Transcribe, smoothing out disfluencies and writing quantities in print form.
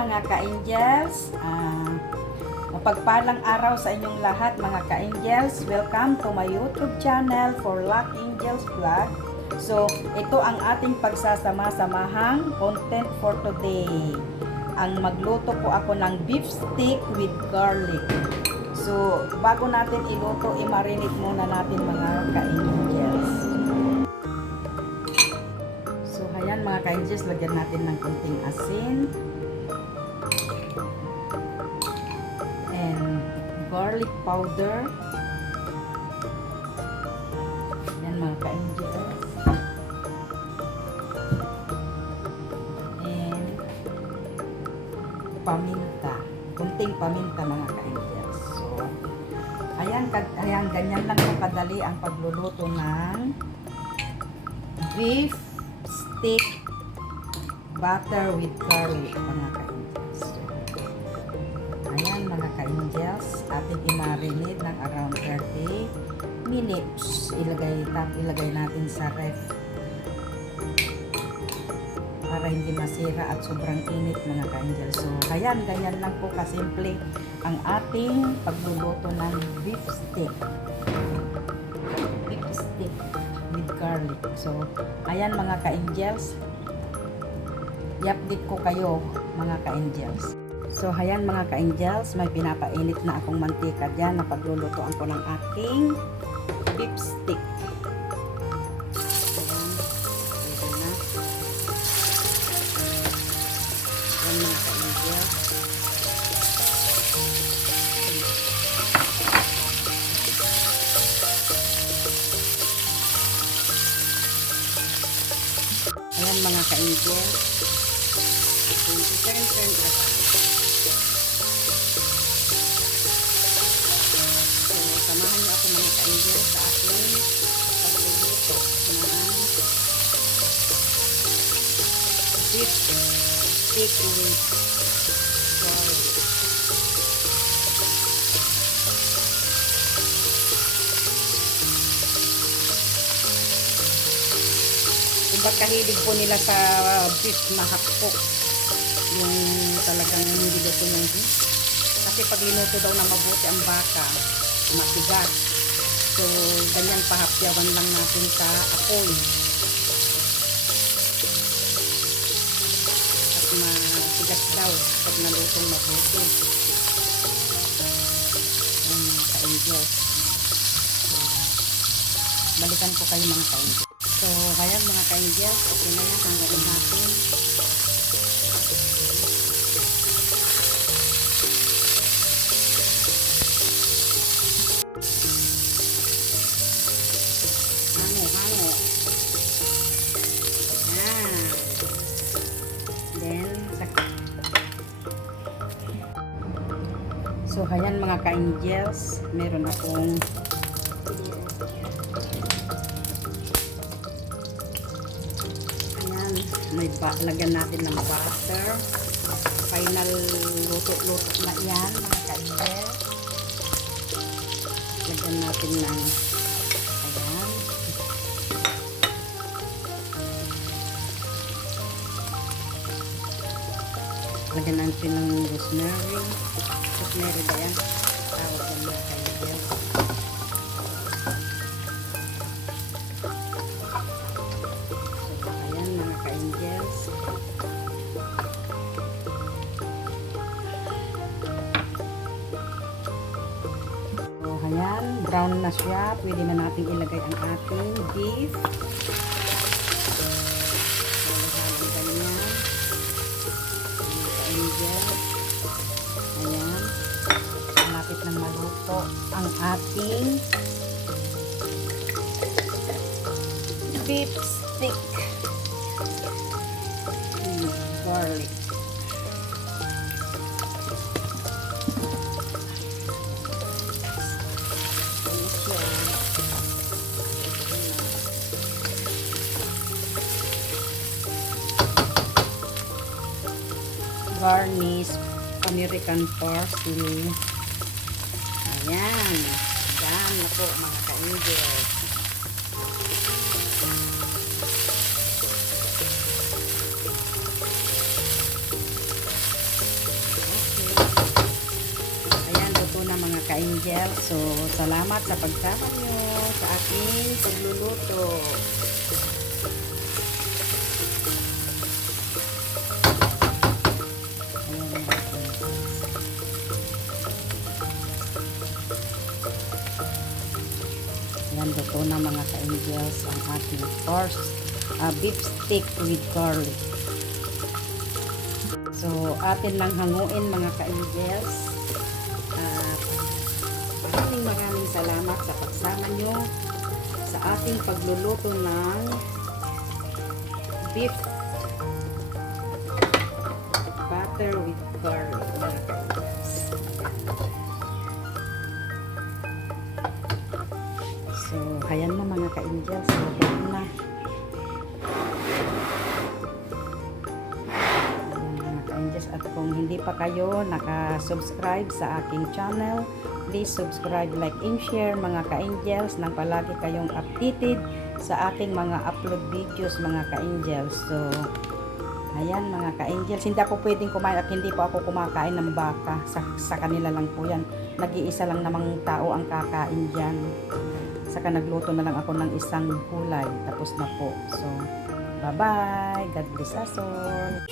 mga ka-angels, mapagpalang araw sa inyong lahat mga ka-angels. Welcome to my YouTube channel for Luck Angels Vlog. So, ito ang ating pagsasama-samahang content for today. Ang magluto po ako ng beef stick with garlic. So, bago natin iluto, i-marinate muna natin mga ka-angels. So, ayan mga ka-angels, lagyan natin ng konting asin. And garlic powder. Ayan mga ka-angels. And paminta. Kunting paminta mga ka-angels. So, ayan, ganyan lang po kadali ang pagluluto ng beef stick butter with garlic mga ka-angels. So, ayan mga ka-angels, ating i-marinate ng around 30 minutes. Ilagay natin sa ref para hindi masira at sobrang init mga ka-angels. So, ayan, ganyan lang po kasimple ang ating pagluluto ng beef stick with garlic. So, ayan mga ka-angels, i-update ko kayo mga ka-angels. So, ayan mga ka-angels, may pinapainit na akong mantika dyan na paglulutoan ko ng aking beef stick. Ayan mga ka-angels. Ayan mga ka-angels. So, turn around. So, samahan niyo ako mga ka-angels sa aking pagluluto ng beef stick with garlic. Kung kahilig po nila sa beef na hakpo, yung talagang niluto yung beef. Kasi pag linuto daw na mabuti ang baka, matigas. So, ganyan pahapyawan lang natin sa apoy. At matigas daw pag nalutong mabuti. Ayan mga ka-angels. So, balikan ko kayo mga ka-angels. So, ayan mga ka-angels, okay na yan, tanggalin natin. Hango. Ayan. Then, so, ayan mga ka-angels, meron akong lagyan natin ng butter. Final luto na yan mga ka-angels. Lagyan natin ng ayan. Lagyan natin ng rosemary ba yan? Tawag yan mga ka-angels. Ayan, brown na siya. Pwede na natin ilagay ang ating beef. So, ganyan. Ayan. Malapit ng maluto ang ating beef stick with garlic. Garnish American parsley. Ayan. Yan na po mga ka-angels. ka-angel. So, salamat sa pagsama nyo sa aking pagluluto. Ayan, mga ka-angels. Ayan, luto na mga ka-angels ang ating first beef steak with garlic. So, atin lang hanguin mga ka-angels. Maraming salamat sa pagsama nyo sa ating pagluluto ng beef butter with garlic mga ka-angels. So, ayan na mga ka-angels. So, ayan na. At kung hindi pa kayo naka-subscribe sa aking channel, please subscribe, like, and share mga ka-angels nang palagi kayong updated sa aking mga upload videos mga ka-angels. So, ayan mga ka-angels, hindi ako pwedeng kumain at hindi pa ako kumakain ng baka. Sa kanila lang po yan. Nag-iisa lang namang tao ang kakain dyan. Saka nagluto na lang ako ng isang gulay. Tapos na po. So, bye-bye. God bless us all.